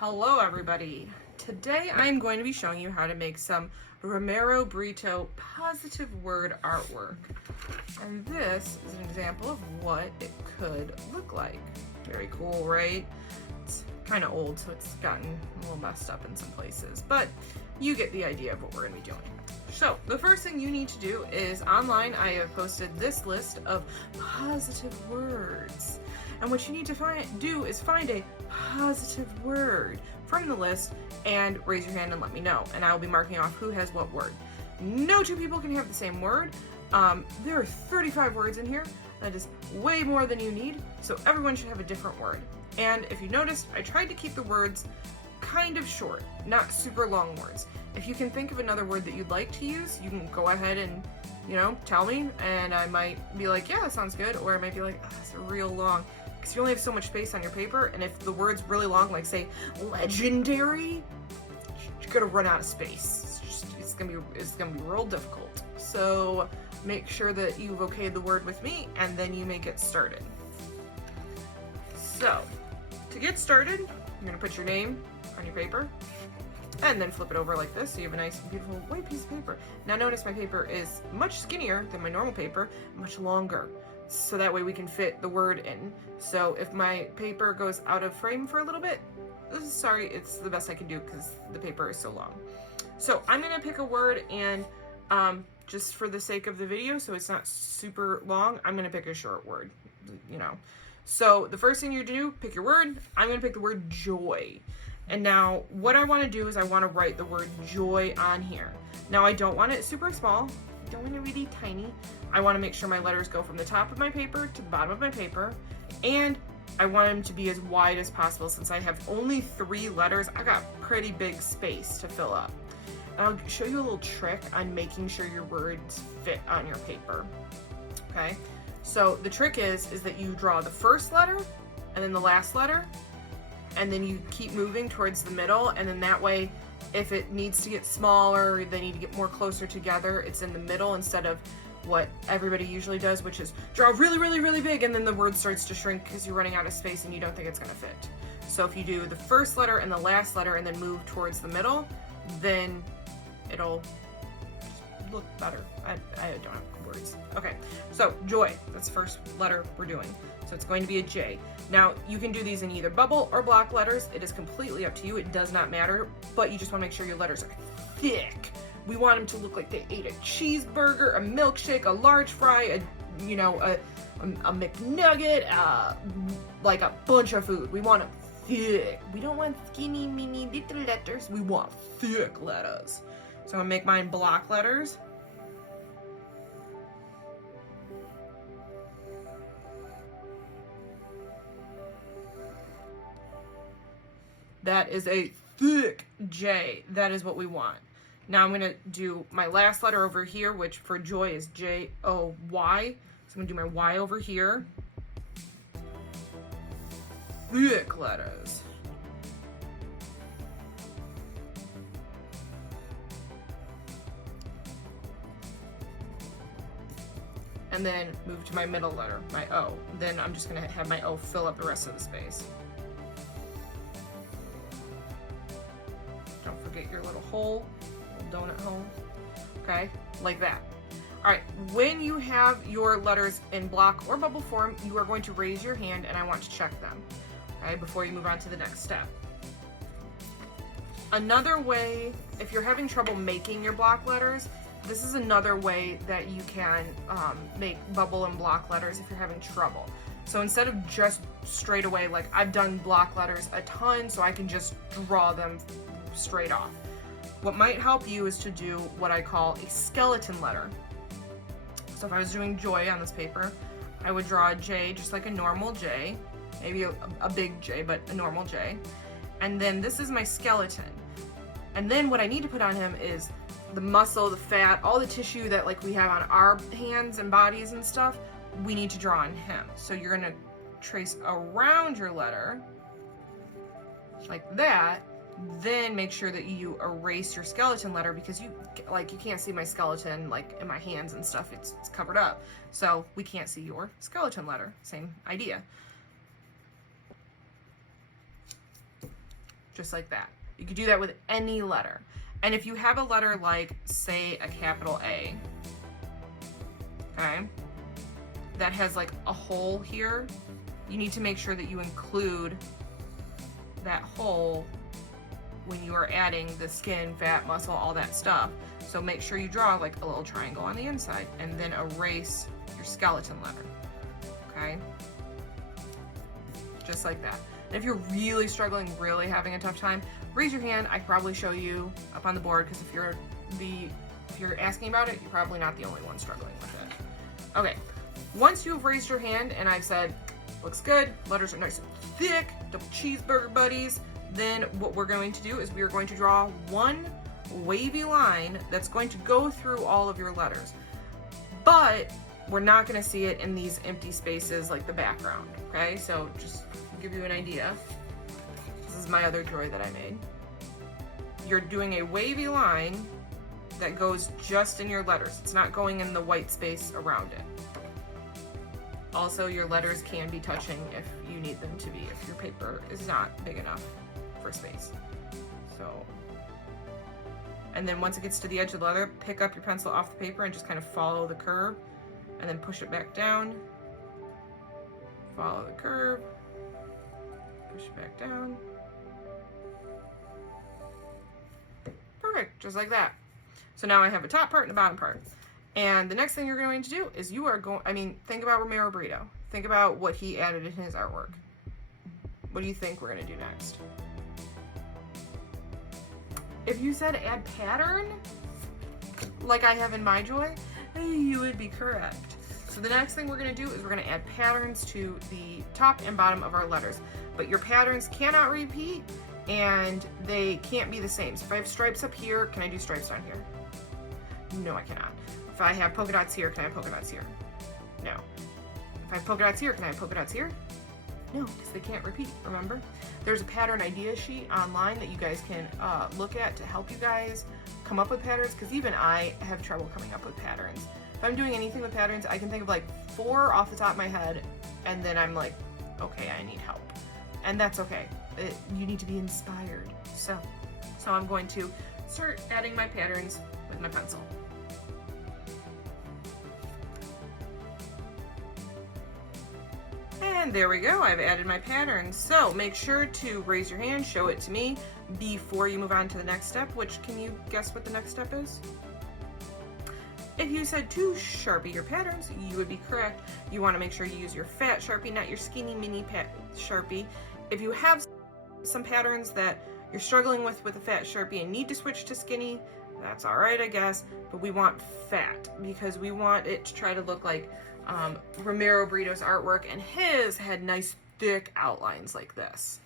Hello everybody. Today I'm going to be showing you how to make some Romero Britto Positive word artwork. And this is an example of what it could look like. Very cool, right? It's kind of old, so it's gotten a little messed up in some places, but you get the idea of what we're going to be doing. So the first thing you need to do is online I have posted this list of positive words. And what you need to do is find a positive word from the list and raise your hand and let me know. And I will be marking off who has what word. No two people can have the same word. There are 35 words in here. That is way more than you need. So everyone should have a different word. And if you noticed, I tried to keep the words kind of short, not super long words. If you can think of another word that you'd like to use, you can go ahead and, tell me, and I might be like, yeah, that sounds good, or I might be like, oh, that's real long, because you only have so much space on your paper, and if the word's really long, like say, legendary, you're gonna run out of space. It's gonna be real difficult. So make sure that you've okayed the word with me, and then you may get started. So, to get started, you're gonna put your name on your paper, and then flip it over like this so you have a nice beautiful white piece of paper. Now notice my paper is much skinnier than my normal paper, much longer, so that way we can fit the word in. So if my paper goes out of frame for a little bit, sorry, it's the best I can do because the paper is so long. So I'm gonna pick a word, and just for the sake of the video, so it's not super long, I'm gonna pick a short word, So the first thing you do, pick your word. I'm gonna pick the word joy. And now what I want to do is I want to write the word joy on here. Now I don't want it super small. I don't want it really tiny. I want to make sure my letters go from the top of my paper to the bottom of my paper. And I want them to be as wide as possible. Since I have only 3 letters, I got pretty big space to fill up. And I'll show you a little trick on making sure your words fit on your paper. Okay? So the trick is that you draw the first letter and then the last letter, and then you keep moving towards the middle, and then that way if it needs to get smaller, they need to get more closer together, it's in the middle instead of what everybody usually does, which is draw really, really, really big, and then the word starts to shrink because you're running out of space and you don't think it's going to fit. So if you do the first letter and the last letter and then move towards the middle, then it'll just look better. I don't have words. Okay, so joy, that's the first letter we're doing. So it's going to be a J. Now, you can do these in either bubble or block letters. It is completely up to you. It does not matter, but you just want to make sure your letters are thick. We want them to look like they ate a cheeseburger, a milkshake, a large fry, a McNugget, like a bunch of food. We want them thick. We don't want skinny, mini, little letters. We want thick letters. So I'm gonna make mine block letters. That is a thick J. That is what we want. Now I'm going to do my last letter over here, which for joy is J-O-Y. So I'm going to do my Y over here. Thick letters. And then move to my middle letter, my O. Then I'm just going to have my O fill up the rest of the space. Get your little hole, little donut hole, okay, like that. All right, when you have your letters in block or bubble form, you are going to raise your hand and I want to check them, okay, before you move on to the next step. Another way, if you're having trouble making your block letters, this is another way that you can make bubble and block letters if you're having trouble. So instead of just straight away, like I've done block letters a ton, so I can just draw them straight off. What might help you is to do what I call a skeleton letter. So if I was doing joy on this paper, I would draw a J just like a normal J, maybe a big J, but a normal J. And then this is my skeleton. And then what I need to put on him is the muscle, the fat, all the tissue that like we have on our hands and bodies and stuff, we need to draw on him. So you're gonna trace around your letter like that. Then make sure that you erase your skeleton letter because you can't see my skeleton like in my hands and stuff. It's covered up. So we can't see your skeleton letter. Same idea. just like that. You could do that with any letter. And if you have a letter like, say, a capital A, okay, that has like a hole here, you need to make sure that you include that hole when you are adding the skin, fat, muscle, all that stuff. So make sure you draw like a little triangle on the inside and then erase your skeleton letter, okay? Just like that. And if you're really struggling, really having a tough time, raise your hand. I could probably show you up on the board, because if you're asking about it, you're probably not the only one struggling with it. Okay, once you've raised your hand and I've said, looks good, letters are nice and thick, double cheeseburger buddies, then what we're going to do is we are going to draw one wavy line that's going to go through all of your letters. But we're not going to see it in these empty spaces like the background, okay? So just to give you an idea, this is my other drawing that I made. You're doing a wavy line that goes just in your letters. It's not going in the white space around it. Also, your letters can be touching if you need them to be, if your paper is not big enough for space. So, and then once it gets to the edge of the letter, pick up your pencil off the paper and just kind of follow the curve, and then push it back down. Follow the curve, push it back down. Perfect, just like that. So now I have a top part and a bottom part. And the next thing you're going to do is you are going, think about Romero Britto. Think about what he added in his artwork. What do you think we're going to do next? If you said add pattern, like I have in my joy, you would be correct. So the next thing we're going to do is we're going to add patterns to the top and bottom of our letters. But your patterns cannot repeat, and they can't be the same. So if I have stripes up here, can I do stripes down here? No, I cannot. If I have polka dots here, can I have polka dots here? No. If I have polka dots here, can I have polka dots here? No, because they can't repeat, remember? There's a pattern idea sheet online that you guys can look at to help you guys come up with patterns, because even I have trouble coming up with patterns. If I'm doing anything with patterns, I can think of like 4 off the top of my head, and then I'm like, okay, I need help. And that's okay. You need to be inspired. So I'm going to start adding my patterns with my pencil. And there we go, I've added my pattern. So make sure to raise your hand, show it to me before you move on to the next step, which, can you guess what the next step is? If you said to Sharpie your patterns, you would be correct. You want to make sure you use your fat Sharpie, not your skinny mini Sharpie. If you have some patterns that you're struggling with a fat Sharpie and need to switch to skinny, that's all right, I guess, but we want fat because we want it to try to look like Romero Britto's artwork, and his had nice thick outlines like this.